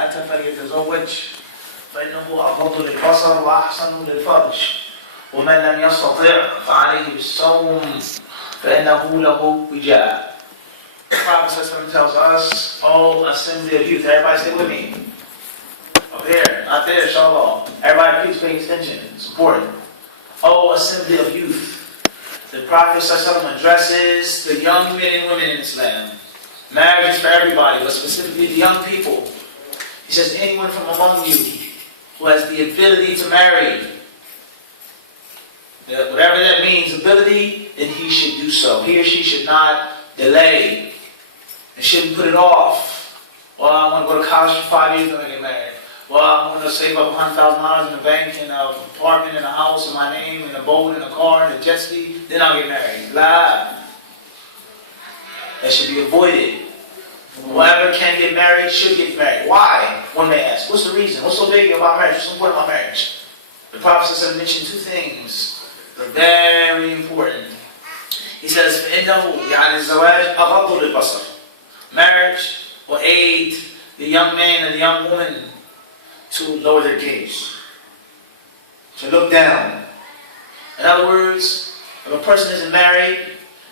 فليتزوج فإنه أغض للبصر وأحسن للفرج ومن لم يستطع فعليه بالصوم فإنه له وجاء. The Prophet tells us, oh, assembly of youth, everybody stay with me. Up here, not there, inshallah. Everybody please pay attention, it's important. Oh, assembly of youth. The Prophet addresses the young men and women in Islam. Marriage is for everybody, but specifically the young people. He says, anyone from among you who has the ability to marry, whatever that means, ability, then he should do so. He or she should not delay. They shouldn't put it off. Well, I want to go to college for 5 years, then I get married. Well, I'm going to save up $100,000 in the bank, in an apartment, in a house, in my name, in a boat, in a car, in a jet ski, then I'll get married. Blah. That should be avoided. Whoever can get married should get married. Why? One may ask. What's the reason? What's so big about marriage? What's so important about marriage? The Prophet mentioned two things. They're very important. He says, فَإِنَّهُ يعني الزواج أغض للبصر. Marriage will aid the young man and the young woman to lower their gaze, to look down. In other words, if a person isn't married,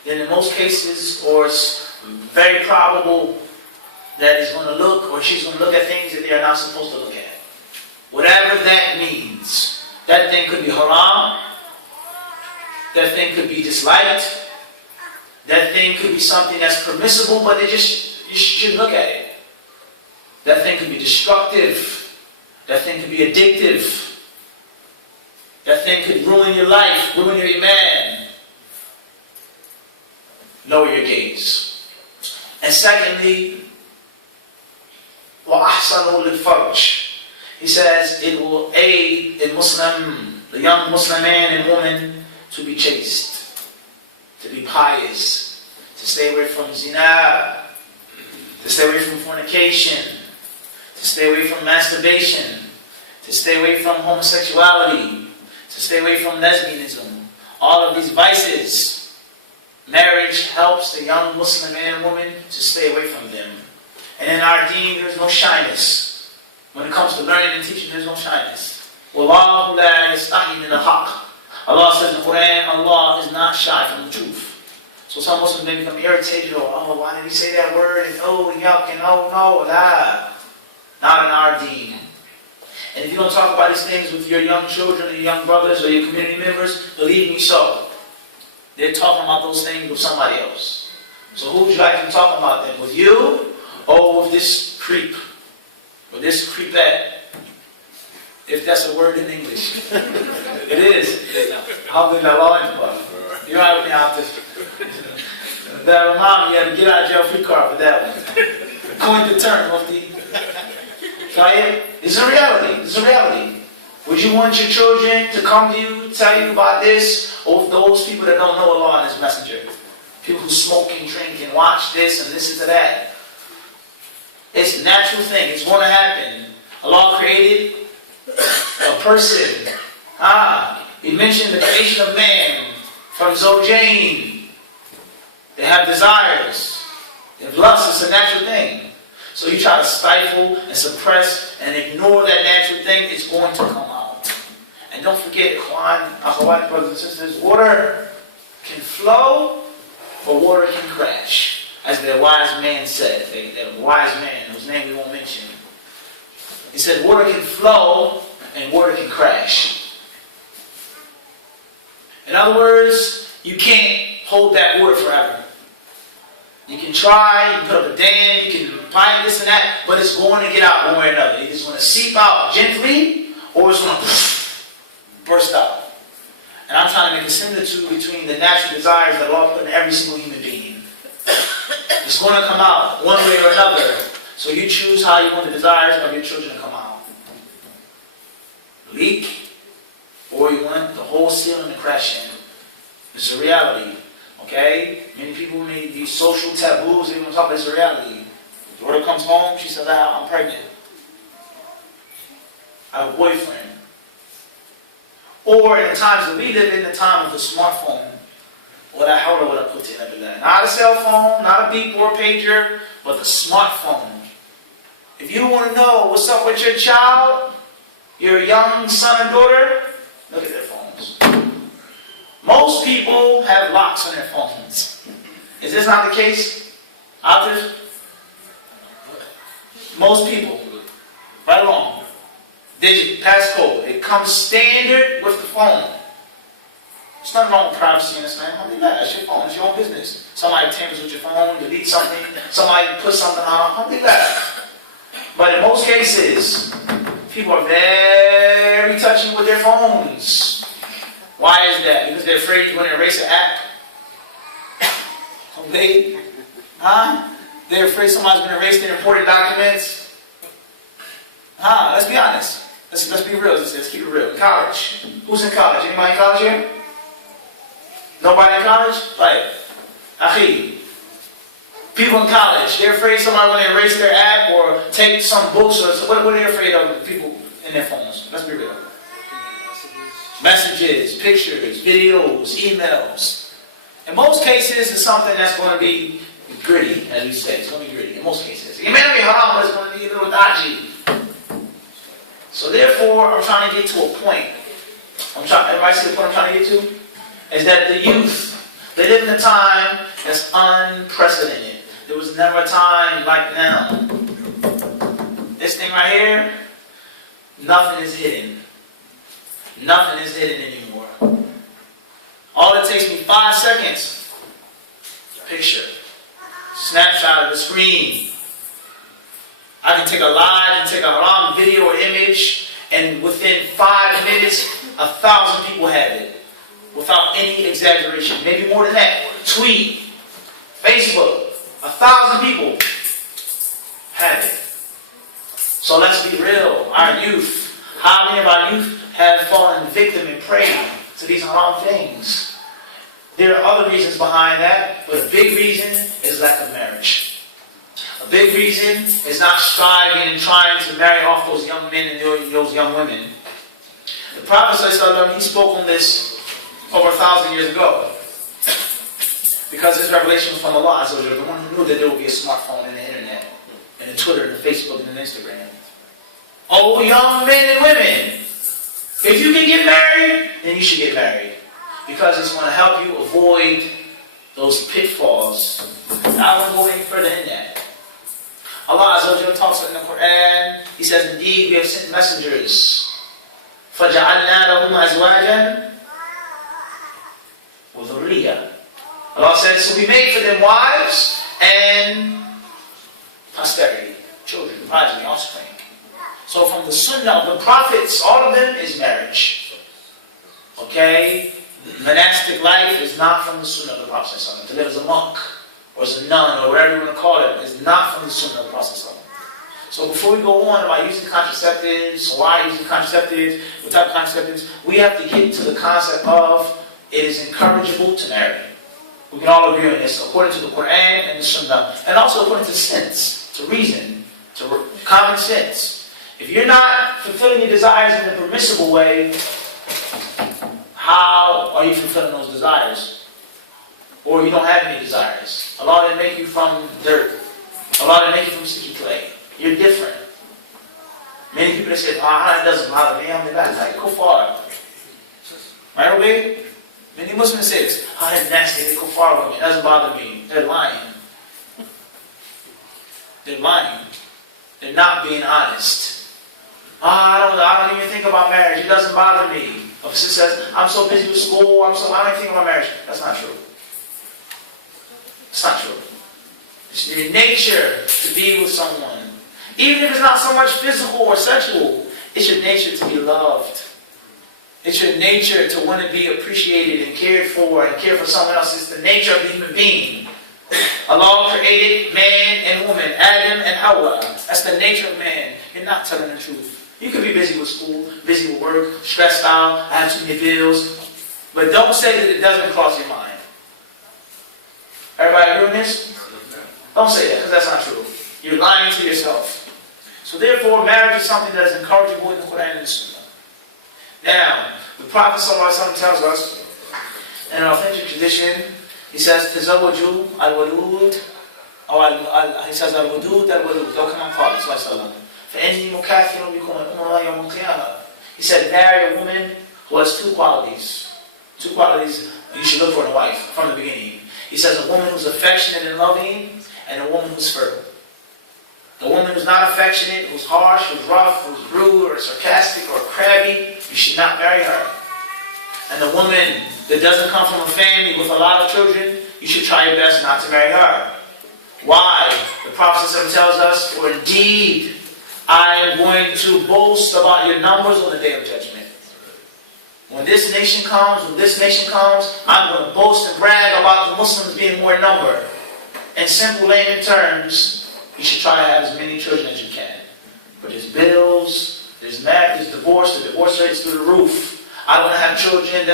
then in most cases, or it's very probable that he's going to look or she's going to look at things that they are not supposed to look at. Whatever that means. That thing could be haram. That thing could be disliked. That thing could be something that's permissible, but you shouldn't look at it. That thing could be destructive. That thing could be addictive. That thing could ruin your life, ruin your iman. Lower your gaze. And secondly, وَأَحْسَنُوا لِلْفَرْجِ. He says it will aid the young Muslim man and woman to be chaste, to be pious, to stay away from zina, to stay away from fornication, to stay away from masturbation, to stay away from homosexuality, to stay away from lesbianism. All of these vices. Marriage helps the young Muslim man and woman to stay away from them. And in our deen, there's no shyness. When it comes to learning and teaching, there's no shyness. وَاللَّهُ لَا يَسْتَحْيِي مِنَ الْحَقِّ. Allah says in the Quran, Allah is not shy from the truth. So some Muslims may become irritated, or, oh, why did he say that word? And, oh, yuck, and oh, no, nah. Not in our deen. And if you don't talk about these things with your young children, or your young brothers, or your community members, believe me so. They're talking about those things with somebody else. So who would you like to be talking about them? With you? Or with this creep? Or this creepette? If that's a word in English. It is. Alhamdulillah. You're right with me after. That remind me, you have to get out of jail free card for that one. Coin the term, Mufti. Try it. It's a reality. It's a reality. Would you want your children to come to you, tell you about this, or those people that don't know Allah and His Messenger? People who smoke and drink and watch this and listen to that. It's a natural thing. It's going to happen. Allah created a person. He mentioned the creation of man from Zawjain. They have desires. They have lust. It's a natural thing. So you try to stifle and suppress and ignore that natural thing, it's going to come out. And don't forget, Ikhwan, Akhawat, brothers and sisters, water can flow or water can crash. As the wise man said, that wise man whose name we won't mention. He said water can flow and water can crash. In other words, you can't hold that water forever. You can try, you can put up a dam, you can pipe this and that, but it's going to get out one way or another. It's going to seep out gently, or it's going to burst out. And I'm trying to make a similitude between the natural desires that Allah put in every single human being. It's going to come out one way or another. So you choose how you want the desires of your children to come out. Leak, or you want the whole ceiling to crash in. It's a reality. Okay? Many people may be social taboos, they don't talk about this reality. The daughter comes home, she says, I'm pregnant. I have a boyfriend. Or in the times that we live in, the time of the smartphone. Not a cell phone, not a beep or a pager, but the smartphone If you want to know what's up with your child, your young son or daughter, look at their phones. Most people have locks on their phones. Is this not the case? Atif? Most people. Right along. Digit, passcode. It comes standard with the phone. There's nothing wrong with privacy in this, man. How do that? That's your phone. It's your own business. Somebody tampers with your phone, delete something, somebody put something on. How do that? But in most cases, people are very touchy with their phones. Why is that? Because they're afraid you're going to erase an app. Okay? Huh? They're afraid somebody's going to erase their important documents. Huh? Let's be honest. Let's be real. Let's keep it real. College. Who's in college? Anybody in college here? Nobody in college? Right. Akhi. People in college, they're afraid somebody will erase their app or take some books or what are they afraid of? People in their phones. Let's be real. Messages, pictures, videos, emails. In most cases, it's something that's going to be gritty, as we say. It's going to be gritty in most cases. It may not be haram, but it's going to be a little dodgy. So therefore, I'm trying to get to a point. Everybody see the point I'm trying to get to? Is that the youth, they live in a time that's unprecedented. There was never a time like now. This thing right here, nothing is hidden. Nothing is hidden anymore. All it takes me 5 seconds. Picture. Snapshot of the screen. I can take a live and take a long video or image, and within 5 minutes, 1,000 people have it. Without any exaggeration. Maybe more than that. Tweet. Facebook. 1,000 people have it. So let's be real. Our youth. How many of our youth have fallen victim and prey to these haram things? There are other reasons behind that, but a big reason is lack of marriage. A big reason is not striving and trying to marry off those young men and those young women. The Prophet ﷺ, he spoke on this over 1,000 years ago. Because his revelation was from Allah, so the one who knew that there would be a smartphone and the internet, and the Twitter, and the Facebook, and the Instagram. Oh, young men and women, if you can get married, then you should get married. Because it's going to help you avoid those pitfalls. I won't go any further in that. Allah Azza wa Jalla talks in the Quran, He says, indeed, we have sent messengers. فَجَعَلْنَا لَهُمْ أَزْوَاجًا وَذُرِّيَّةً. Allah says, so we made for them wives and posterity, children, progeny, offspring. So from the sunnah of the prophets, all of them is marriage. Okay? Monastic life is not from the sunnah of the Prophet. To live as a monk, or as a nun, or whatever you want to call it, is not from the sunnah of the Prophet. So before we go on about using contraceptives, why using contraceptives, what type of contraceptives, we have to get to the concept of it is encourageable to marry. We can all agree on this, according to the Quran and the Sunnah, and also according to sense, to reason, to common sense. If you're not fulfilling your desires in a permissible way, how are you fulfilling those desires? Or you don't have any desires. Allah didn't make you from dirt. Allah didn't make you from sticky clay. You're different. Many people that say, it doesn't bother me, I'm the bad type. Go far. Right, okay? Many Muslims say this, that's nasty, they go far with me, it doesn't bother me. They're lying. They're lying. They're not being honest. I don't even think about marriage, it doesn't bother me. A person says, I'm so busy with school, I don't even think about marriage. That's not true. It's not true. It's your nature to be with someone. Even if it's not so much physical or sexual, it's your nature to be loved. It's your nature to want to be appreciated and cared for and care for someone else. It's the nature of the human being. Allah created man and woman, Adam and Hawa. That's the nature of man. You're not telling the truth. You could be busy with school, busy with work, stressed out, I have too many bills. But don't say that it doesn't cross your mind. Everybody agree on this? Don't say that, because that's not true. You're lying to yourself. So therefore, marriage is something that is encourageable in the Quran and the Sunnah. Now, the Prophet ﷺ tells us, in an authentic tradition, he says, تَزَوَّجُوا الْوَلُودِ he says, al-wudud, al-wudud. Don't come on call. فَإِنِّي مُكَاثِرٌ بِكُمُ الْأُمَمَ يَوْمَ الْقِيَامَةِ. He said, marry a woman who has two qualities. Two qualities you should look for in a wife from the beginning. He says, a woman who's affectionate and loving, and a woman who's fertile. The woman who's not affectionate, who's harsh, who's rough, who's rude, or sarcastic, or crabby, you should not marry her. And the woman that doesn't come from a family with a lot of children, you should try your best not to marry her. Why? The Prophet tells us, for indeed, I am going to boast about your numbers on the Day of Judgment. When this nation comes, I'm going to boast and brag about the Muslims being more in number. In simple layman terms, you should try to have as many children as you can. But there's bills, there's marriage, there's divorce, the divorce rate's through the roof. I don't want to have children,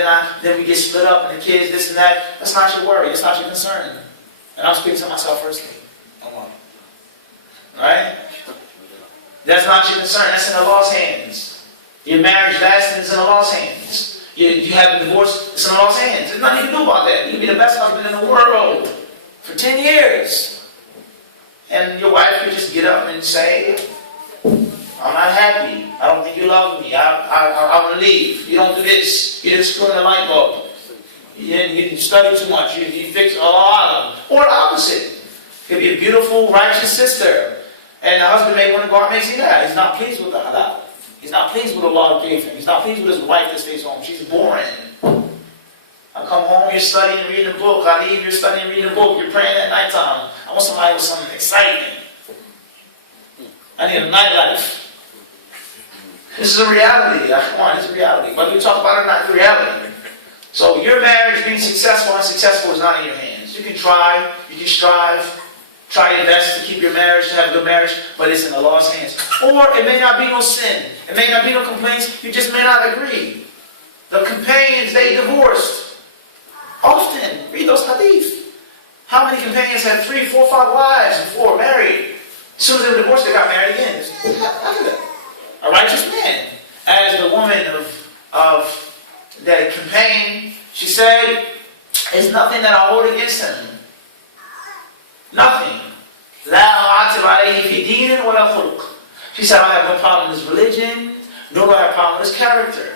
then we get split up and the kids, this and that. That's not your worry, that's not your concern. And I'm speaking to myself firstly. Right? That's not your concern, that's in Allah's hands. Your marriage lasting is in Allah's hands. You have a divorce, it's in Allah's hands. There's nothing you can do about that. You can be the best husband in the world for 10 years. And your wife could just get up and say, I'm not happy. I don't think you love me. I want to leave. You don't do this. You didn't screw in the light bulb. You didn't study too much. You fix a lot of them. Or the opposite. It could be a beautiful, righteous sister. And the husband may want to go out and make zinah. He's not pleased with the halal. He's not pleased with the law gave him. He's not pleased with his wife that stays home. She's boring. I come home, you're studying and reading a book. I leave, you're studying and reading a book. You're praying at nighttime. I want somebody with some excitement. I need a nightlife. This is a reality. Come on, this is a reality. Whether we talk about it or not, it's a reality. So your marriage being successful or unsuccessful is not in your hands. You can try, you can strive. Try your best to keep your marriage, to have a good marriage, but it's in Allah's hands. Or it may not be no sin. It may not be no complaints. You just may not agree. The companions, they divorced. Often, read those hadith. How many companions had 3, 4, 5 wives before married? As soon as they were divorced, they got married again. Look at that. A righteous man. As the woman of that companion, she said, there's nothing that I hold against him. Nothing. She said, I have no problem with his religion, nor do I have a problem with his character.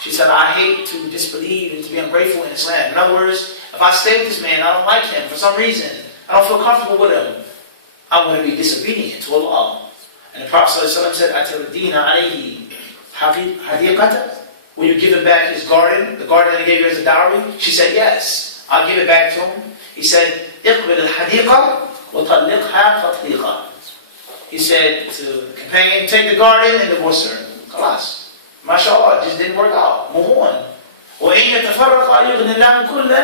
She said, I hate to disbelieve and to be ungrateful in Islam. In other words, if I stay with this man, I don't like him for some reason. I don't feel comfortable with him. I'm going to be disobedient to Allah. And the Prophet said, will you give him back his garden, the garden that he gave you as a dowry? She said, yes. I'll give it back to him. He said, اقبل الحديقة وطلقها تطليقا. He said to the companion, take the garden and divorce her. Khalas. MashaAllah, it just didn't work out. Move on. وَإِنْ يَتَفَرَّقَا يُغْنِ اللَّهُ كُلًّا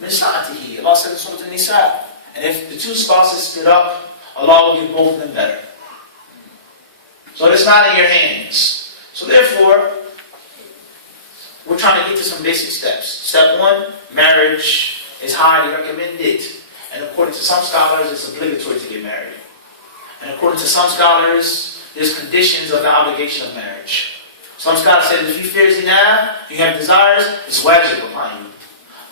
مِنْ سَعَتِهِ. Allah said in Surah An-Nisa. And if the two spouses split up, Allah will give both of them better. So it's not in your hands. So therefore, we're trying to get to some basic steps. Step 1, marriage is highly recommended. And according to some scholars, it's obligatory to get married. And according to some scholars, there's conditions of the obligation of marriage. Some scholars say that if you fear zina, you have desires, it's wajib upon you.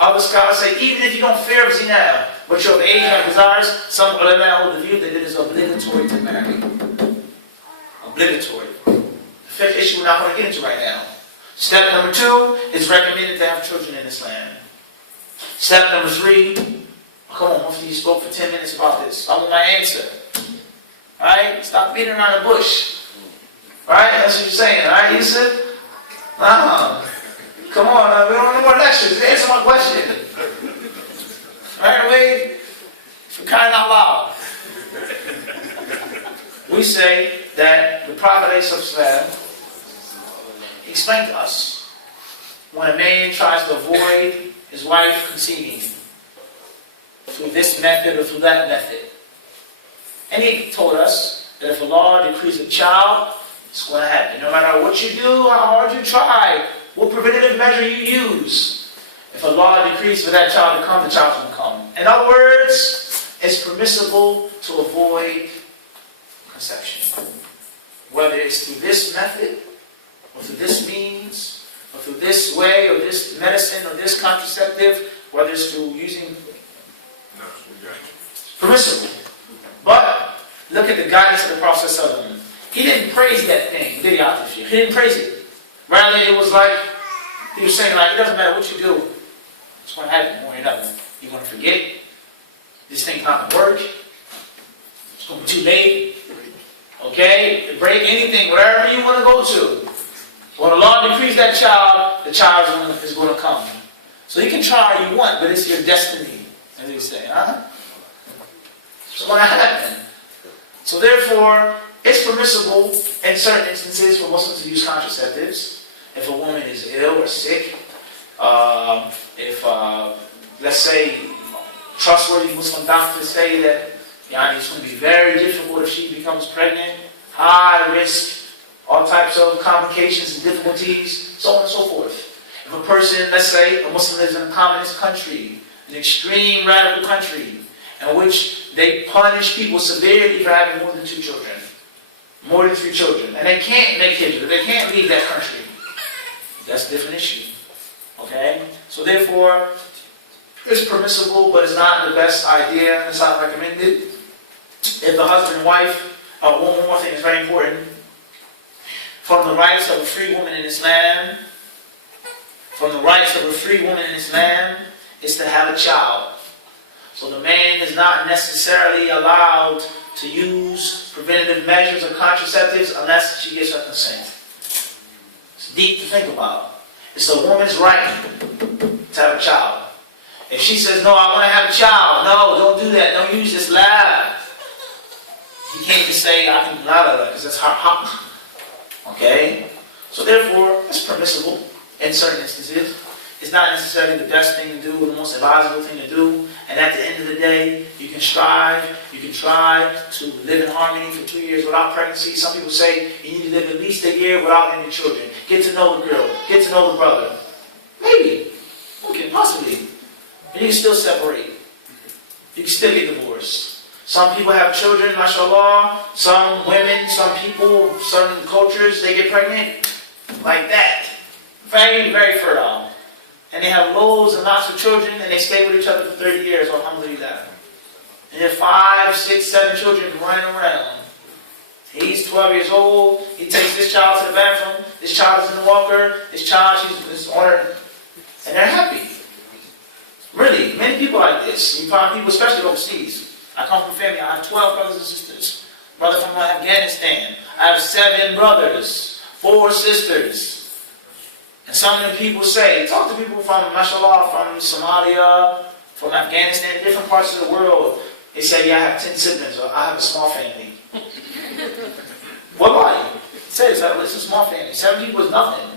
Other scholars say even if you don't fear zina, but you're of age and have desires, some ulama hold the view that it is obligatory to marry. Obligatory. The fifth issue we're not going to get into right now. Step number 2, it's recommended to have children in Islam. Step number 3, come on, Mufti, you spoke for 10 minutes about this. I want my answer. Alright? Stop beating around the bush. Alright? That's what you're saying. Alright, Yusuf? Come on, we don't want no more lectures. Answer my question. Alright, Wade? For crying out loud. We say that the Prophet ﷺ explained to us when a man tries to avoid his wife conceiving through this method or through that method. And he told us that if Allah decrees a child, it's going to happen. No matter what you do, how hard you try, what preventative measure you use. If Allah decrees for that child to come, the child will come. In other words, it's permissible to avoid conception. Whether it's through this method, or through this means, or through this way, or this medicine, or this contraceptive, whether it's through using Permissible. But look at the guidance of the Prophet ﷺ. He didn't praise that thing, did he? He didn't praise it. Rather, it was like, he was saying, like, it doesn't matter what you do, it's going to happen more than nothing. You're going to forget. This thing's not going to work. It's going to be too late. Okay? Break anything, whatever you want to go to. When Allah decrees that child, the child is going to come. So you can try all you want, but it's your destiny, as they say. It's going to happen. So therefore, it's permissible in certain instances for Muslims to use contraceptives. If a woman is ill or sick, if, let's say, trustworthy Muslim doctors say that it's going to be very difficult if she becomes pregnant, high risk, all types of complications and difficulties, so on and so forth. If a person, let's say, a Muslim lives in a communist country, an extreme radical country, in which they punish people severely for having more than 2 children, more than 3 children, and they can't make hijrah, they can't leave that country. That's a different issue. Okay? So therefore, it's permissible, but it's not the best idea. It's not recommended. If the husband and wife, one more thing is very important. From the rights of a free woman in Islam, is to have a child. So the man is not necessarily allowed to use preventative measures or contraceptives unless she gives her consent. It's deep to think about. It's a woman's right to have a child. If she says, no, I want to have a child, no, don't do that, don't use this lab. You can't just say, I can blah, because that's haram. Okay? So therefore, it's permissible in certain instances. It's not necessarily the best thing to do or the most advisable thing to do. And at the end of the day, you can try to live in harmony for 2 years without pregnancy. Some people say you need to live at least a year without any children. Get to know the girl, get to know the brother. Maybe. Okay, possibly. And you can still separate. You can still get divorced. Some people have children, mashallah. Some women, some people, certain cultures, they get pregnant like that. Very, very fertile. And they have loads and lots of children, and they stay with each other for 30 years, alhamdulillah. And there are 5, 6, 7 children running around. He's 12 years old, he takes this child to the bathroom, this child is in the walker, this child, she's on her, and they're happy. Really, many people like this. You find people, especially overseas. I come from a family, I have 12 brothers and sisters. Brother from Afghanistan. I have 7 brothers, 4 sisters. And some of the people say, talk to people from, mashallah, from Somalia, from Afghanistan, different parts of the world. They say, yeah, I have 10 siblings, or I have a small family. Wallahi. It says, it's a small family. 7 people is nothing.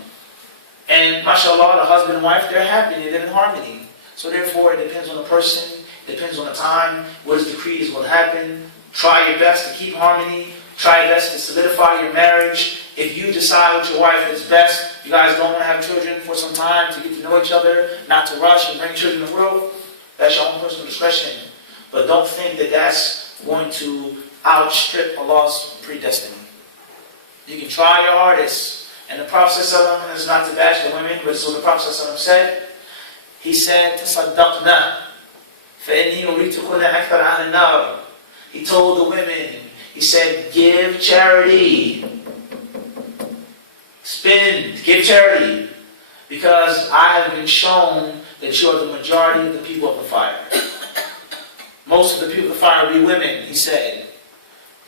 And mashallah, the husband and wife, they're happy, they live in harmony. So therefore, it depends on the person, it depends on the time, what is decreed is what happen. Try your best to keep harmony. Try your best to solidify your marriage. If you decide with your wife is best, you guys don't want to have children for some time to get to know each other, not to rush and bring children in the world, that's your own personal discretion. But don't think that that's going to outstrip Allah's predestiny. You can try your hardest. And the Prophet ﷺ is not to bash the women, but so the Prophet ﷺ said, he said, تَصَدَّقْنَا فَإِنِّي أُرِيتُكُنَّ أَكْثَرَ عَنِ النَّارِ. He told the women, he said, give charity. Spend, give charity. Because I have been shown that you are the majority of the people of the fire. Most of the people of the fire will be women, he said.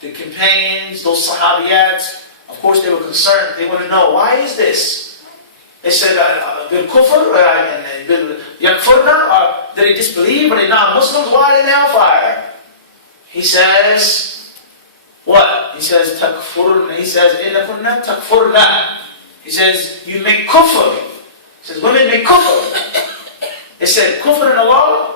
The companions, those sahabiyats, of course they were concerned. They want to know, why is this? They said, did they disbelieve? Are they non-Muslims? Why are they in hellfire? He says, what? He says, takfurna. He says, inna kunna takfurna. He says, you make kufr. He says, women make kufr. He said, kufr in Allah?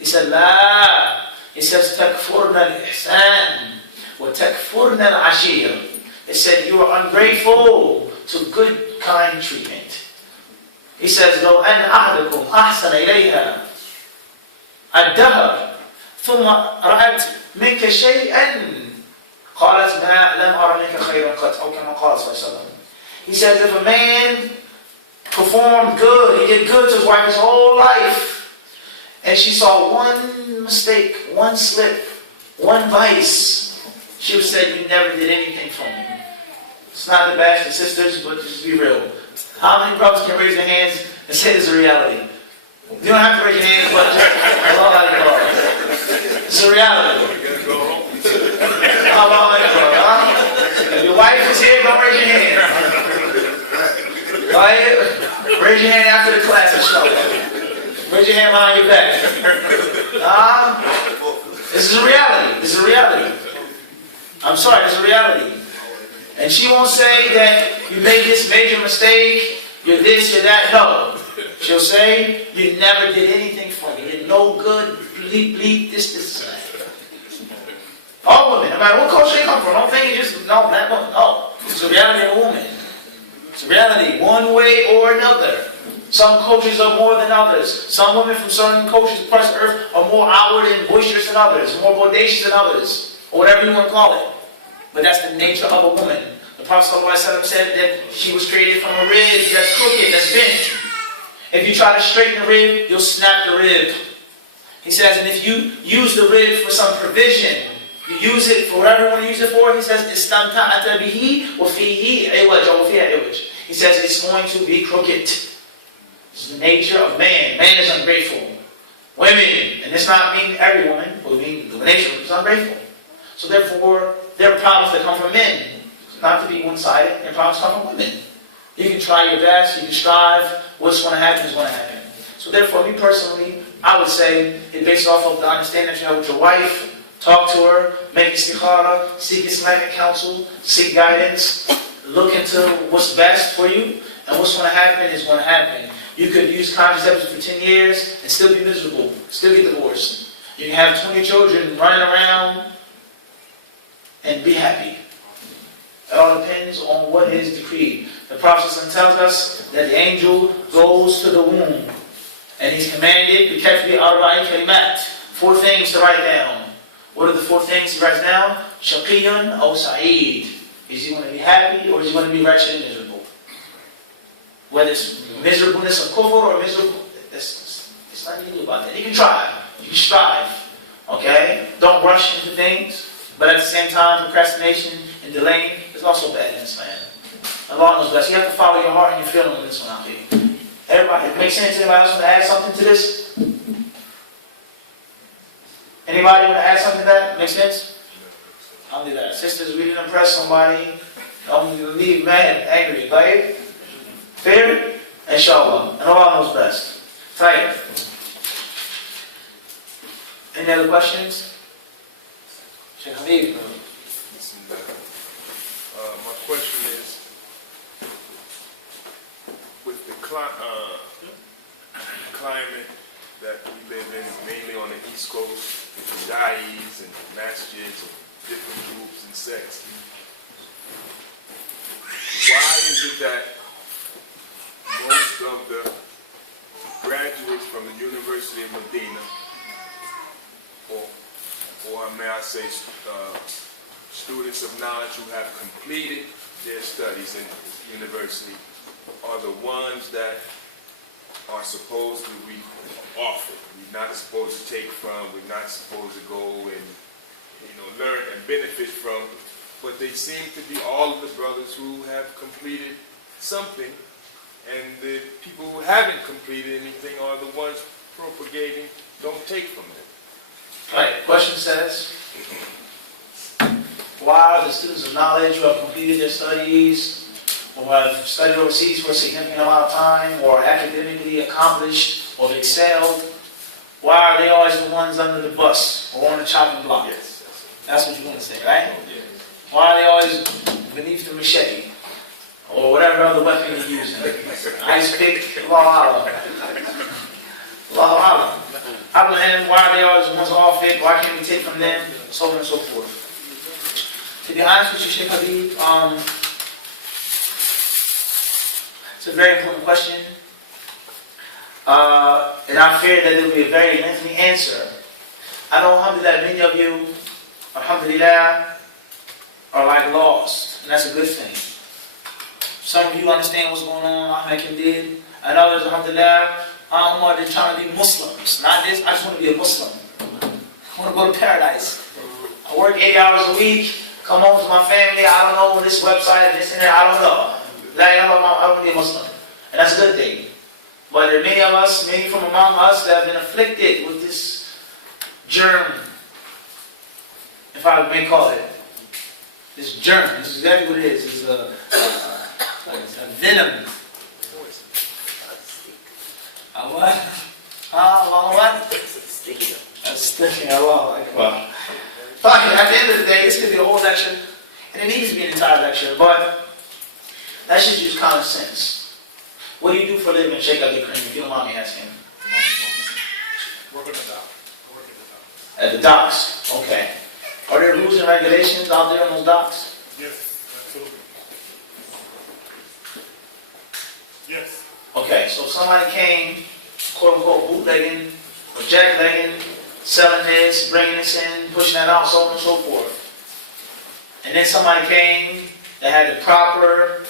He said, la. He says, takfurna al-ihsan. Wa takfurna al-ashir. He said, you are ungrateful to good, kind treatment. He says, لو أن أحدكم أحسن إليها الدهر ثم رأت منك شيئا قالت ما لم أرى منك خيرا قط أو كما قال صلى الله عليه وسلم. He says, if a man performed good, he did good to his wife his whole life, and she saw one mistake, one slip, one vice, she would say, you never did anything for me. It's not to bash the sisters, but just be real. How many brothers can raise their hands and say this is a reality? You don't have to raise your hands, but just Allah Akbar. It's a reality. Allah Akbar, huh? If your wife is here, don't raise your hand. Right? Raise your hand after the class, inshallah. Raise your hand behind your back. This is a reality. This is a reality. I'm sorry, this is a reality. And she won't say that you made this major mistake, you're this, you're that. No. She'll say, you never did anything for me. You're no good, bleep, this, that. All women, no matter what culture they come from, don't think you just, no, that one, no. It's a reality of a woman. It's a reality, one way or another. Some cultures are more than others. Some women from certain cultures across the earth are more outward and boisterous than others, more bodacious than others, or whatever you want to call it. But that's the nature of a woman. The Prophet ﷺ said that she was created from a rib that's crooked, that's bent. If you try to straighten the rib, you'll snap the rib. He says, and if you use the rib for some provision, you use it for whatever you want to use it for, he says, istamta'ata bihi wa fihi iwaj, or fiha iwaj. He says it's going to be crooked. It's the nature of man. Man is ungrateful. Women, and this not mean every woman, but mean the nature is ungrateful. So therefore, there are problems that come from men. Not to be one-sided, there are problems come from women. You can try your best, you can strive, what's going to happen is going to happen. So therefore, me personally, I would say, it based off of the understanding that you have with your wife, talk to her, make istikhara, seek Islamic counsel, seek guidance, look into what's best for you, and what's going to happen is going to happen. You could use contraception for 10 years and still be miserable, still be divorced. You can have 20 children running around and be happy. It all depends on what is decreed. The Prophet tells us that the angel goes to the womb and he's commanded, four things to write down. What are the four things he writes down? Shaqiyun or Sa'id. Is he going to be happy or is he going to be wretched and miserable? Whether it's miserableness of kufr or miserable, it's nothing you can do about that. You can try. You can strive. Okay? Don't rush into things. But at the same time, procrastination and delaying is also bad in this land. Allah knows best. You have to follow your heart and your feeling on this one out here. Everybody, it makes sense? Anybody else want to add something to this? Anybody want to add something to that? Makes sense? I'll do that. Sisters, we didn't impress somebody. Don't leave mad, angry. Right? Fair? Inshallah. And Allah knows best. Tight. Any other questions? Sheikh Habib. My question is, with the climate that we live in, mainly on the East Coast, with the da'is and masjids of different groups and sects, why is it that most of the graduates from the University of Medina, or may I say students of knowledge who have completed their studies in the university, are the ones that are supposed to be offered? We're not supposed to take from, we're not supposed to go and learn and benefit from, but they seem to be all of the brothers who have completed something, and the people who haven't completed anything are the ones propagating, don't take from them. Right. Question says, why are the students of knowledge who have completed their studies, or have studied overseas for a significant amount of time, or academically accomplished, or excelled, why are they always the ones under the bus, or on the chopping block? Yes. That's what you're going to say, right? Yes. Why are they always beneath the machete, or whatever other weapon you're using? Ice pick, Allah Allah. Allah Allah. And why are they always the ones off it? Why can't we take from them? So on and so forth. To be honest with you, Sheikh Habib, it's a very important question. And I fear that it will be a very lengthy answer. I know, alhamdulillah, many of you, alhamdulillah, are like lost. And that's a good thing. Some of you understand what's going on, Ahmed did. And others, alhamdulillah, they're trying to be Muslims. Not this, I just want to be a Muslim. I want to go to paradise. I work 8 hours a week, come home to my family, I don't know, this website, this and that, I don't know. I don't be a Muslim. And that's a good thing. But there are many of us, many from among us, that have been afflicted with this germ, if I may call it. This germ, this is exactly what it is. It's a venom. A what? What? A sticky. Allah Akbar. At the end of the day, this could be a whole lecture, and it needs to be an entire lecture, but that's just use common sense. What do you do for a living, Sheikh Abdul Karim, if you don't mind me asking? Work at the dock. At the docks, okay. Are there rules and regulations out there on those docks? Yes, absolutely. Yes. Okay, so if somebody came, quote unquote, bootlegging or jacklegging, selling this, bringing this in, pushing that out, so on and so forth. And then somebody came that had the proper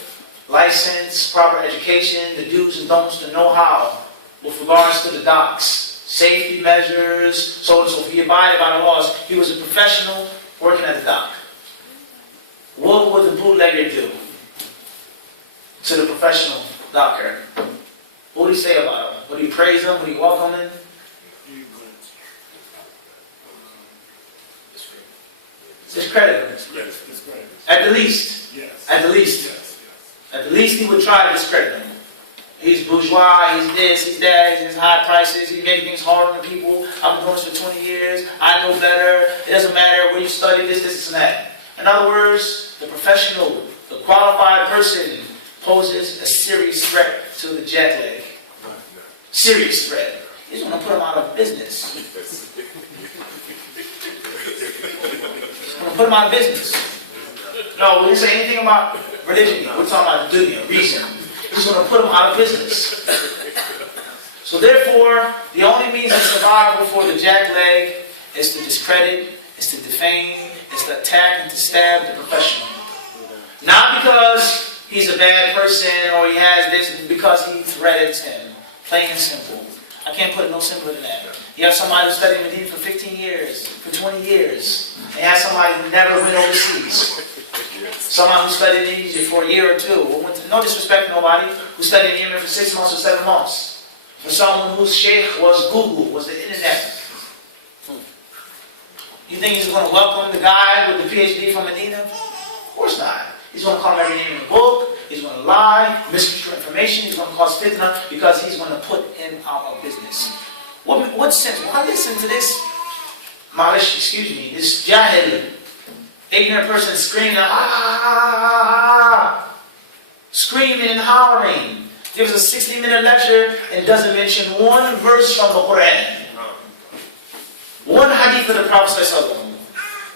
license, proper education, the do's and don'ts, the know-how with regards to the docks, safety measures, so on and so forth. He abided by the laws. He was a professional working at the dock. What would the bootlegger do to the professional docker? What would he say about him? Would he praise him? Would he welcome him? Discredit him. Yes, discredit. At the least. Yes. At the least. Yes, yes. At the least he would try to discredit him. He's bourgeois, he's this, he's that, he's high prices, he's making things hard on the people. I've been doing this for 20 years, I know better, it doesn't matter where you study this, and that. In other words, the professional, the qualified person poses a serious threat to the jackleg. Serious threat. He's going to put him out of business. Put him out of business. No, we didn't say anything about religion. We're talking about dunya, reason. He's going to put him out of business. So therefore, the only means of survival for the jackleg is to discredit, is to defame, is to attack and to stab the professional. Not because he's a bad person or he has this, because he threatens him. Plain and simple. I can't put it no simpler than that. You have somebody who studied Medina for 15 years, for 20 years. And you have somebody who never went overseas. Someone who studied in Egypt for a year or two. No disrespect to nobody. Who studied in Yemen for 6 months or 7 months. For someone whose sheikh was Google, was the internet. You think he's going to welcome the guy with the PhD from Medina? Of course not. He's going to call him every name in the book. He's going to lie, misconstrue information. He's going to cause fitna because he's going to put him out of business. What sense? Why listen to this? This jahil, ignorant person screaming, screaming and hollering. Gives a 60-minute lecture and doesn't mention one verse from the Quran. One hadith of the Prophet ﷺ.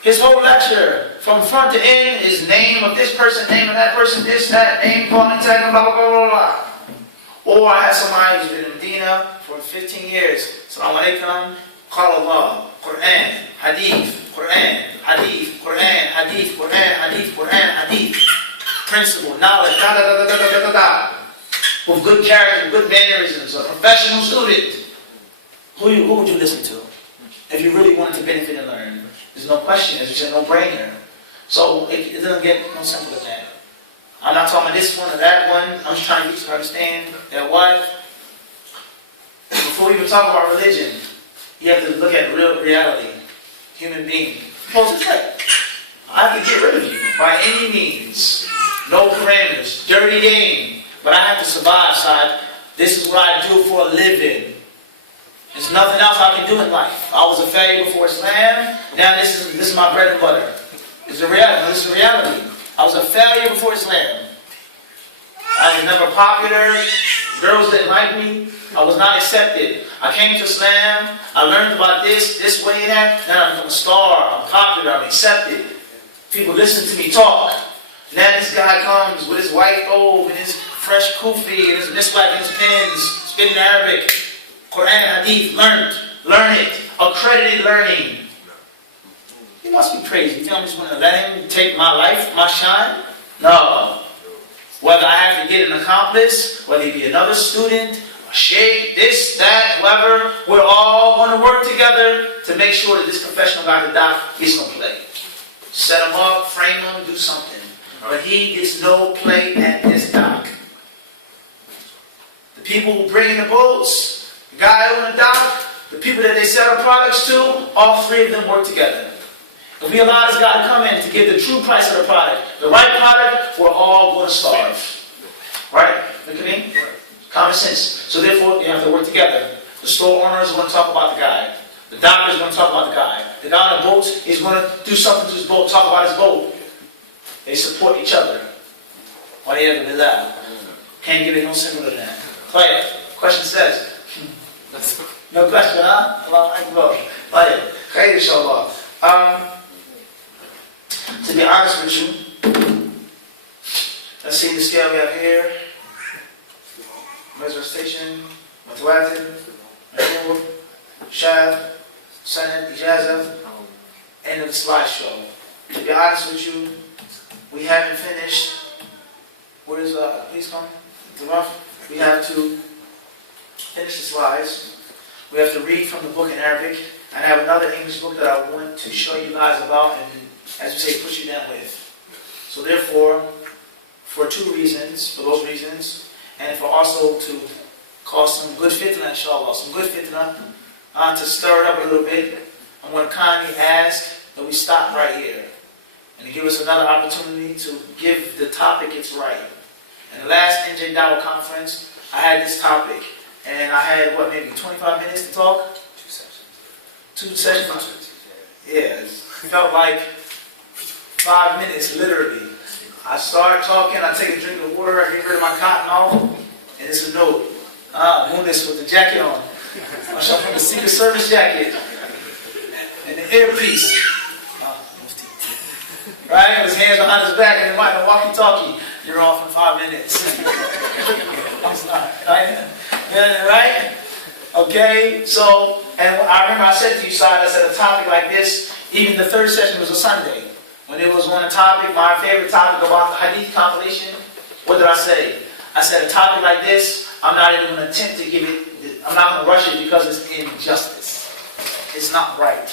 His whole lecture, from front to end, is name of this person, name of that person, this, that, name, calling, tag, blah, blah, blah, blah, blah. Or I had somebody who's been in Medina for 15 years. Assalamu alaikum, qala Allah, Quran, Hadith, Quran, Hadith, Quran, Hadith, Quran, Hadith, Quran, Hadith. Principle, knowledge, da da da da da da da da. With good character, good mannerisms, a professional student. Who would you listen to? If you really wanted to benefit and learn. There's no question, as you said, no brainer. So it doesn't get no simpler than that. I'm not talking about this one or that one. I'm just trying to get you to understand that what? Before we even talk about religion, you have to look at real reality. Human being. Pose a threat. I have to get rid of you by any means. No parameters. Dirty game. But I have to survive, side. This is what I do for a living. There's nothing else I can do in life. I was a failure before Islam. Now this is my bread and butter. This is a reality. I was a failure before Islam. I was never popular. Girls didn't like me. I was not accepted. I came to Islam. I learned about this way and that. Now I'm a star. I'm popular. I'm accepted. People listen to me talk. Now this guy comes with his white robe and his fresh kufi and his miswak and his pens, speaking Arabic. Quran, Hadith, learn it, accredited learning. You must be crazy. You think I'm just going to let him take my life, my shine? No. Whether I have to get an accomplice, whether he be another student, sheikh, this, that, whoever, we're all going to work together to make sure that this professional guy, the doc, gets no play. Set him up, frame him, do something. But he gets no play at this dock. The people who bring in the boats, the guy on the dock, the people that they sell the products to, all three of them work together. If we allow this guy to come in to give the true price of the product, the right product, we're all going to starve. Right? Look at me. Common sense. So therefore, you have to work together. The store owner is going to talk about the guy. The doctor is going to talk about the guy. The guy on the boat is going to do something to his boat, talk about his boat. They support each other. Why do you have to do that? Can't give it no simpler than that. Clear. Question says. No question, huh? Allah Akbar. Clear. Khair, inshallah. To be honest with you, let's see the scale we have here. Recitation, Mutawatir, Mashhur, Shadh, Sanad, Ijazah, end of the slideshow. To be honest with you, we haven't finished. Where's please come? The rough. We have to finish the slides. We have to read from the book in Arabic. And I have another English book that I want to show you guys about and, as we say, push you down with. So therefore, for those reasons, and for also to cause some good fitna, inshallah, to stir it up a little bit, I'm going to kindly ask that we stop right here and to give us another opportunity to give the topic its right. In the last NJ Dawah conference, I had this topic, and I had, maybe 25 minutes to talk? 2 sessions? Yeah, it felt like 5 minutes, literally. I start talking, I take a drink of water, I get rid of my cotton off, and it's a note. Moondis with the jacket on. I'm showing the Secret Service jacket. And the earpiece. Right? His hands behind his back and the walkie-talkie. You're off in 5 minutes. I'm sorry. Right? Okay, so, and I remember I said to you, Side, I said a topic like this, even the third session was a Sunday. When it was on a topic, my favorite topic about the Hadith compilation, what did I say? I said a topic like this, I'm not even going to attempt to give it, I'm not going to rush it because it's injustice. It's not right.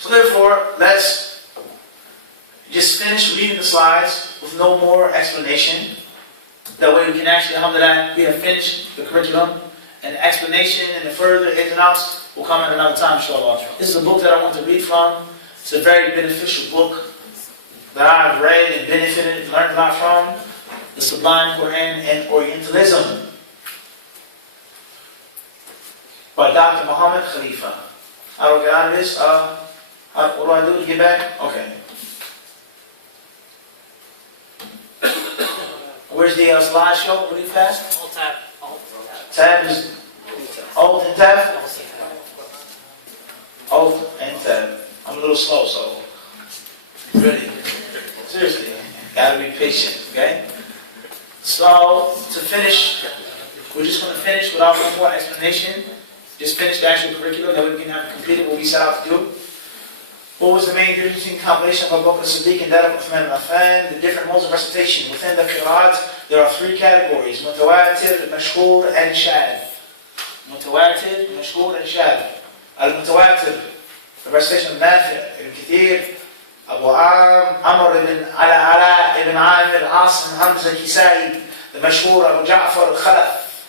So therefore, let's just finish reading the slides with no more explanation. That way we can actually, alhamdulillah, we have finished the curriculum, and the explanation and the further ins and outs will come at another time, inshallah. This is a book that I want to read from. It's a very beneficial book that I've read and benefited and learned a lot from. The Sublime Quran and Orientalism by Dr. Muhammad Khalifa. How do I get out of this? What do I do to get back? Okay. Where's the slideshow? Really fast? Alt tab. Tab is Alt and Tab? Alt and Tab. I'm a little slow, so really, seriously, gotta be patient, okay? So, to finish, we're just going to finish without no more explanation. Just finish the actual curriculum that we can have completed what we set out to do. What was the main difference between the compilation of Abu Bakr as-Siddiq and that of Uthman ibn Affan? The different modes of recitation. Within the Qira'at, there are 3 categories: Mutawatir, Mashhur, and Shadh. Mutawatir, Mashhur, and Shadh. Al-Mutawatir, the recitation of Nafi' ibn Kathir, Abu Amr ibn Ala ibn Amir, Asim, Hamza, Kisai, the Mashhur, Abu Ja'far al-Khalaf.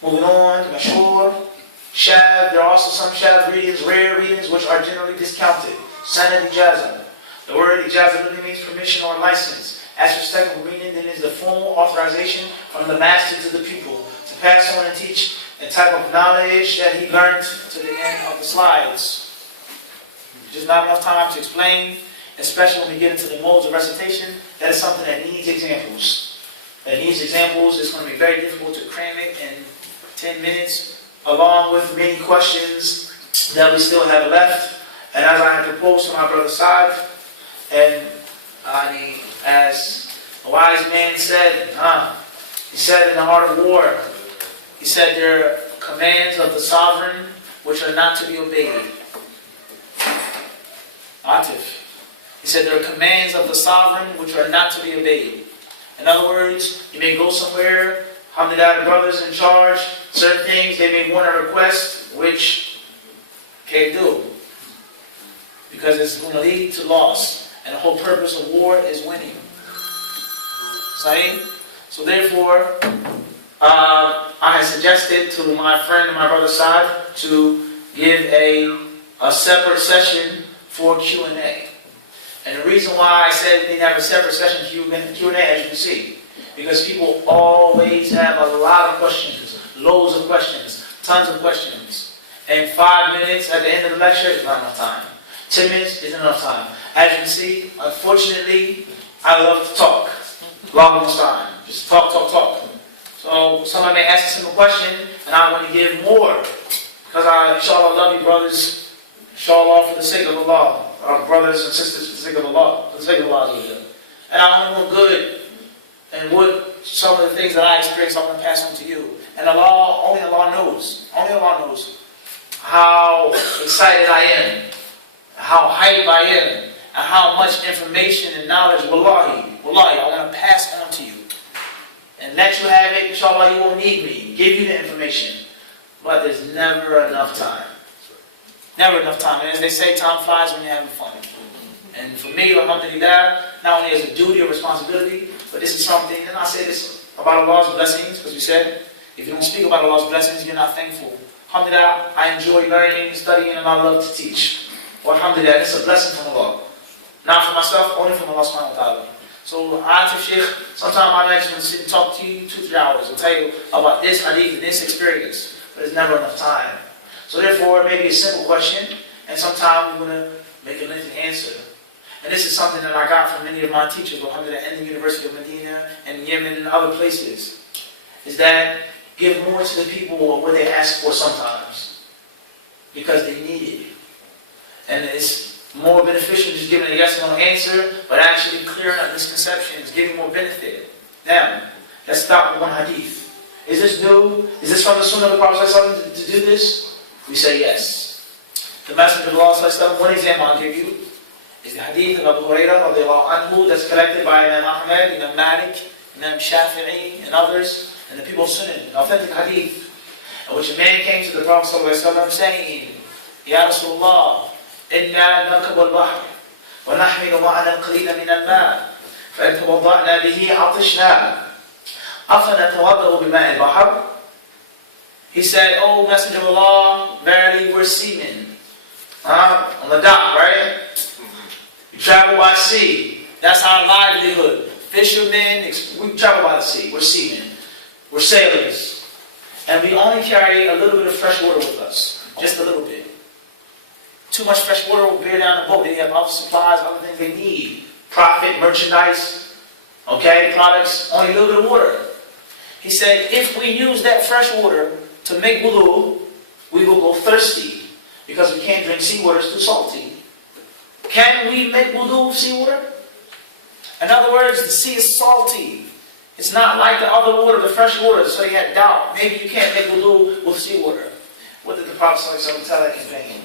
Moving on to Mashhur, Shadh, there are also some Shadh readings, rare readings, which are generally discounted. Sanad Ijazah. The word Ijazah really means permission or license. As for second reading, then is the formal authorization from the master to the pupil to pass on and teach a type of knowledge that he learned to the end of the slides. Just not enough time to explain, especially when we get into the modes of recitation. That is something that needs examples. It's going to be very difficult to cram it in 10 minutes, along with many questions that we still have left. And as I had proposed to my brother Saad, and as a wise man said, he said in the Art of War, he said there are commands of the sovereign which are not to be obeyed. Atif. He said there are commands of the sovereign which are not to be obeyed. In other words, you may go somewhere, Alhamdulillah, the brothers in charge, certain things they may want to request, which can't do. Because it's going to lead to loss. And the whole purpose of war is winning. Sahih? So therefore, I suggested to my friend and my brother Saad to give a separate session for Q&A. And the reason why I said we didn't have a separate session Q&A, as you can see, because people always have a lot of questions, loads of questions, tons of questions. And 5 minutes at the end of the lecture is not enough time. 10 minutes isn't enough time. As you can see, unfortunately, I love to talk. Long time. Just talk. So somebody may ask a simple question, and I want to give more. Because I, inshallah, love you brothers. Inshallah, for the sake of Allah. Our brothers and sisters, for the sake of Allah. For the sake of Allah. And I only want good. And what some of the things that I experienced, I want to pass on to you. And Allah, only Allah knows. Only Allah knows how excited I am. How hyped I am. And how much information and knowledge, wallahi, I want to pass on to you. And let you have it, inshallah, you won't need me. Give you the information. But there's never enough time. Never enough time. And as they say, time flies when you're having fun. And for me, alhamdulillah, not only as a duty or responsibility, but this is something, and I say this about Allah's blessings, because we said, if you don't speak about Allah's blessings, you're not thankful. Alhamdulillah, I enjoy learning and studying, and I love to teach. Well, alhamdulillah, it's a blessing from Allah. Not for myself, only from Allah subhanahu wa ta'ala. So, Sheikh, sometimes I like to sit and talk to you 2-3 hours and tell you about this hadith and this experience, but there's never enough time. So therefore, it may be a simple question, and sometimes we're going to make a lengthy answer. And this is something that I got from many of my teachers, alhamdulillah, in the University of Medina and Yemen and other places, is that give more to the people what they ask for sometimes, because they need it. And it's more beneficial just giving a yes or no answer, but actually clearing up misconceptions, giving more benefit. Now, let's start with one hadith. Is this new? Is this from the Sunnah of the Prophet ﷺ to do this? We say yes. The Messenger of Allah ﷺ, one example I'll give you, is the hadith of Abu Hurairah radiallahu anhu, that's collected by Imam Ahmad, Imam Malik, Imam Shafi'i, and others, and the people of Sunnah, an authentic hadith, in which a man came to the Prophet ﷺ saying, Ya Rasulullah, إنا نركب البحر ونحمل معنا القليل من الماء فإن توضأنا به عطشنا أفنتوضأ بماء البحر. He said, "Oh Messenger of Allah, verily we're seamen." On the dock, right? We travel by sea. That's our livelihood. Fishermen, we travel by the sea. We're seamen. We're sailors. And we only carry a little bit of fresh water with us. Just a little bit. Too much fresh water will bear down the boat. They have other supplies, other things they need. Profit, merchandise, okay, products, only a little bit of water. He said, if we use that fresh water to make wudu, we will go thirsty. Because we can't drink seawater, it's too salty. Can we make wudu with seawater? In other words, the sea is salty. It's not like the other water, the fresh water, so he had doubt. Maybe you can't make wudu with seawater. What did the Prophet ﷺ tell that companion?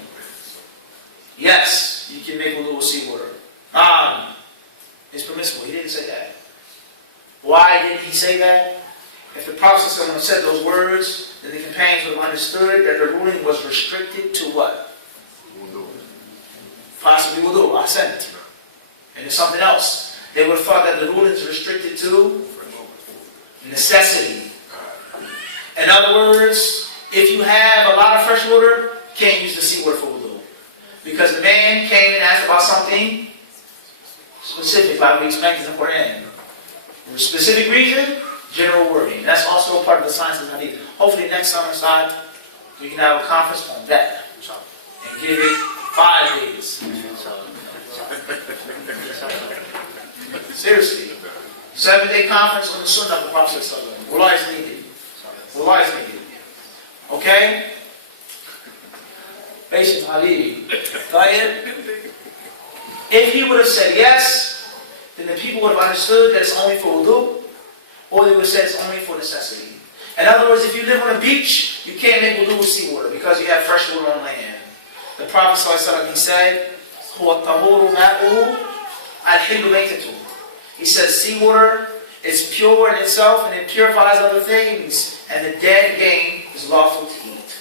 Yes, you can make wudu with seawater. It's permissible. He didn't say that. Why didn't he say that? If the Prophet ﷺ said those words, then the companions would have understood that the ruling was restricted to what? Wudu. Possibly wudu, ahsant. And there's something else. They would have thought that the ruling is restricted to necessity. In other words, if you have a lot of fresh water, you can't use the seawater for wudu. Because the man came and asked about something specific, like we explained in the Quran. For a specific reason, general wording. That's also a part of the science of hadith. Hopefully next summer side, we can have a conference on that. And give it 5 days. Seriously. 7-day conference on the Sunnah of the Prophet. Wallah is needed. Wallah is needed. Okay? Patience, Ali. If he would have said yes, then the people would have understood that it's only for wudu, or they would have said it's only for necessity. In other words, if you live on a beach, you can't make wudu with seawater because you have fresh water on land. The Prophet ﷺ, he said, he said seawater It's pure in itself and it purifies other things. And the dead game is lawful to eat.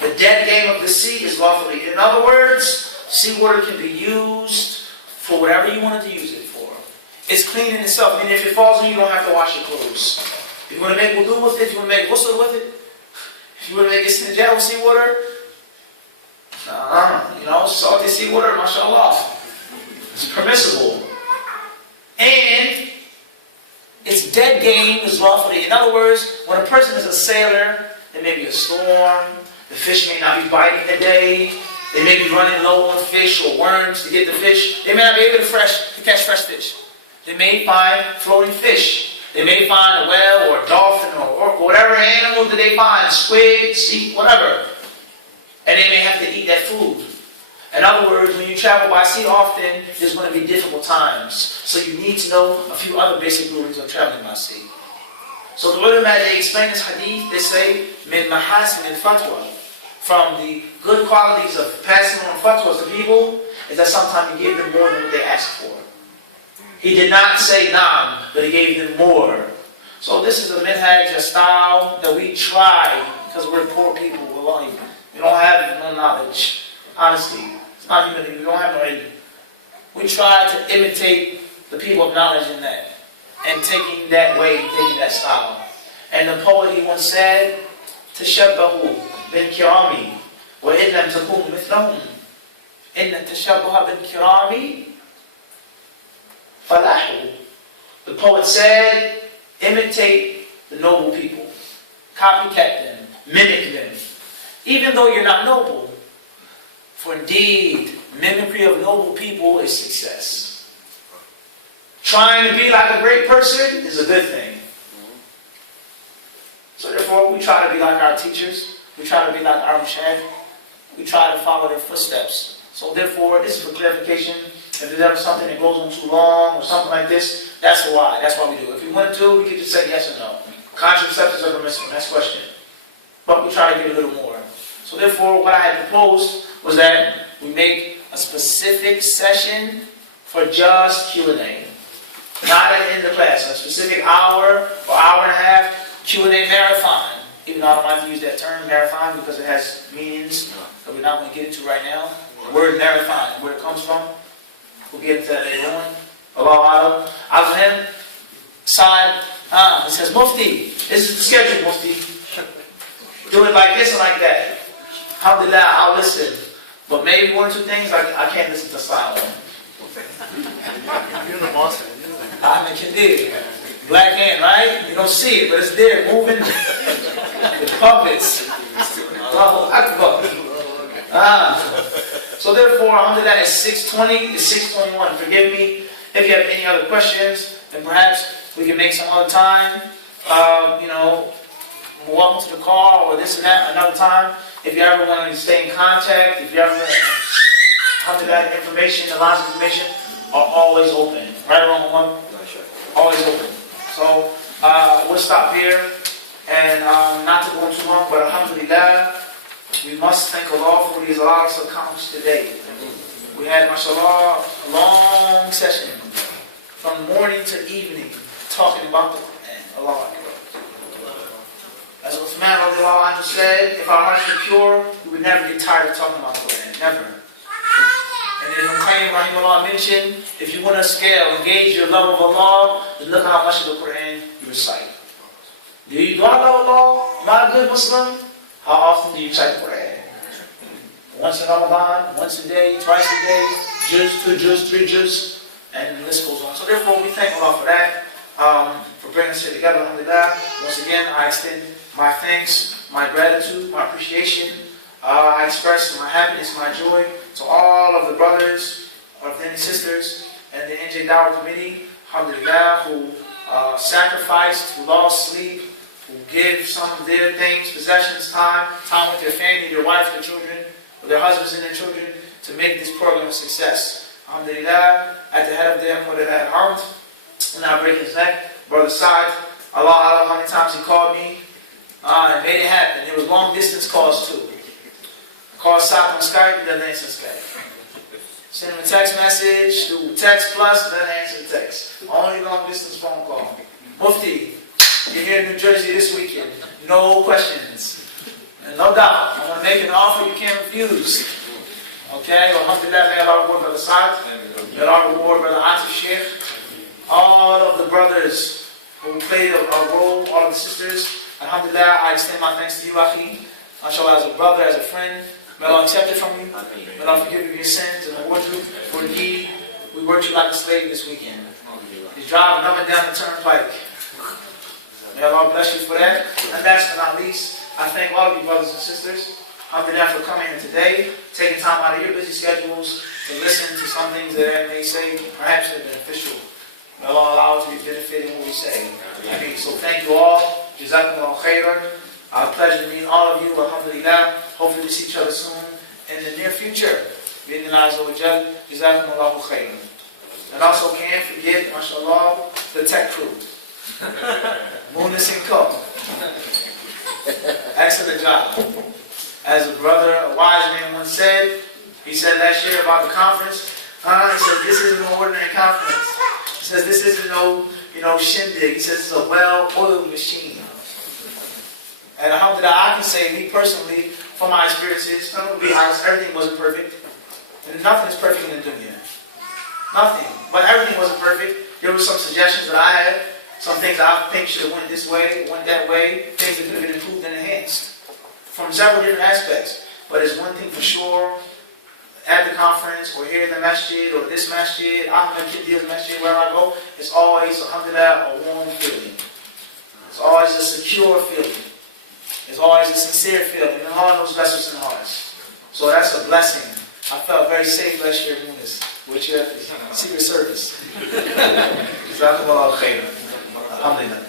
The dead game of the sea is lawful to eat. In other words, seawater can be used for whatever you wanted to use it for. It's clean in itself. I mean, if it falls on you, you don't have to wash your clothes. If you want to make wudu with it, if you want to make ghusl with it, if you want to make istinja with seawater, salty seawater, mashallah. It's permissible. And its dead game is lawful to eat. In other words, when a person is a sailor, there may be a storm, the fish may not be biting today, they may be running low on fish or worms to get the fish. They may not be able to catch fresh fish. They may find floating fish. They may find a whale or a dolphin or orca, whatever animal that they find, squid, sea, whatever. And they may have to eat that food. In other words, when you travel by sea often, there's going to be difficult times. So you need to know a few other basic rulings of traveling by sea. So the ulama, they explain this hadith, they say, min mahasin al-fatwa. From the good qualities of passing on fatwas to people, is that sometimes you give them more than what they ask for. He did not say naam, but he gave them more. So this is a minhaj, a style that we try, because we're poor people, we don't have no knowledge. Honestly, it's not humility, we don't have no ilm. We try to imitate the people of knowledge in that, and taking that way, taking that style. And the poet, he once said, تشبهوا بالكرام وإن لم تكونوا مثلهم إن التشبه بالكرام فلاح. The poet said, imitate the noble people, copycat them, mimic them, even though you're not noble. For indeed, mimicry of noble people is success. Trying to be like a great person is a good thing. So therefore, we try to be like our teachers. We try to be like our mashayikh. We try to follow their footsteps. So therefore, this is for clarification. If there's ever something that goes on too long or something like this, that's why. That's why we do it. If we wanted to, we could just say yes or no. Contraceptives are permissible. Next question. But we try to give a little more. So therefore, what I had proposed was that we make a specific session for just Q&A. Not at the end of class. A specific hour or hour and a half Q&A marathon. Even though I don't like to use that term, marathon, because it has meanings that we're not going to get into right now. The word marathon, where it comes from, we'll get into that later on. Allah Alam. Side, it says Mufti. This is the schedule, Mufti. Do it like this and like that. Alhamdulillah, I'll listen. But maybe one or two things I can't listen to silent. You're the boss. I'm a kid. Black hand, right? You don't see it, but it's there, moving. The puppets. Allahu Akbar. So therefore, alhamdulillah, it's 6:20, it's 6:21. Forgive me if you have any other questions, and perhaps we can make some other time. Welcome to the call or this and that another time. If you ever want to stay in contact, if you ever alhamdulillah, information, the lines of information are always open. Right or wrong, Umar? Always open. So we'll stop here, and not to go on too long, but alhamdulillah, we must thank Allah for these lives accomplished today. We had, mashallah, a long session from morning to evening talking about the Quran. Allah Akbar. As Uthman radiallahu anhu said, if our hearts were pure, we would never get tired of talking about the Quran. Never. And then Qayyim rahimahullah mentioned, if you want to scale, engage your love of Allah, then look at how much of the Quran you recite. Do you love Allah? Am I a good Muslim? How often do you recite the Quran? Once in Ramadan, once a day, twice a day, juz, 2 juz, 3 juz, and the list goes on. So therefore, we thank Allah for that, for bringing us here together, alhamdulillah. Once again, I extend my thanks, my gratitude, my appreciation. I express my happiness, my joy to all of the brothers, and sisters, and the NJ Dawah Committee, alhamdulillah, who sacrificed, who lost sleep, who give some of their things, possessions, time with their family, their wives, their children, with their husbands and their children, to make this program a success. Alhamdulillah, at the head of them, what it had harmed, and not breaking his neck, Brother Saad, Allah, how many times he called me, and made it happen. It was long distance calls too. I called Saad on Skype, he doesn't answer Skype. Send him a text message, do text plus, doesn't answer the text. Only long distance phone call. Mufti, you're here in New Jersey this weekend. No questions. And no doubt. I'm going to make an offer you can't refuse. Okay? Alhamdulillah, may Allah reward Brother Saad. May Allah reward Brother Atif Sheikh. All of the brothers who played a role, all of the sisters. Alhamdulillah, I extend my thanks to you, Akhi. MashaAllah, as a brother, as a friend. May Allah accept it from you. May Allah forgive you your sins and reward you for the deed. We worked you like a slave this weekend. You're driving up and down the turnpike. May Allah bless you for that. And last but not least, I thank all of you brothers and sisters, alhamdulillah, for coming here today, taking time out of your busy schedules to listen to some things that I may say, perhaps they're beneficial. May Allah allow it to be benefiting what we say. So thank you all. Jazakumullah khairan. Our pleasure to meet all of you. Alhamdulillah. Hopefully we see each other soon in the near future. Jazakumullah khairan. And also can't forget, mashallah, the tech crew. Boonton and Co. Excellent job. As a brother, a wise man once said, he said last year about the conference, he said, this isn't an ordinary conference. He says, this isn't no shindig. He says, it's a well-oiled machine. And alhamdulillah, I can say, me personally, from my experiences, I'm going to be honest, everything wasn't perfect. And nothing is perfect in the dunya. Nothing. But everything wasn't perfect. There were some suggestions that I had. Some things I think should have went this way, went that way. Things that could have been improved and enhanced. From several different aspects. But there's one thing for sure. At the conference, or here in the masjid, or this masjid, Ahmed Kiddi's masjid, wherever I go, it's always, alhamdulillah, a warm feeling. It's always a secure feeling. It's always a sincere feeling. And Allah knows best what's in the hearts. So that's a blessing. I felt very safe last year in Munis, with your Secret Service. Jazakumullah khairan. Alhamdulillah.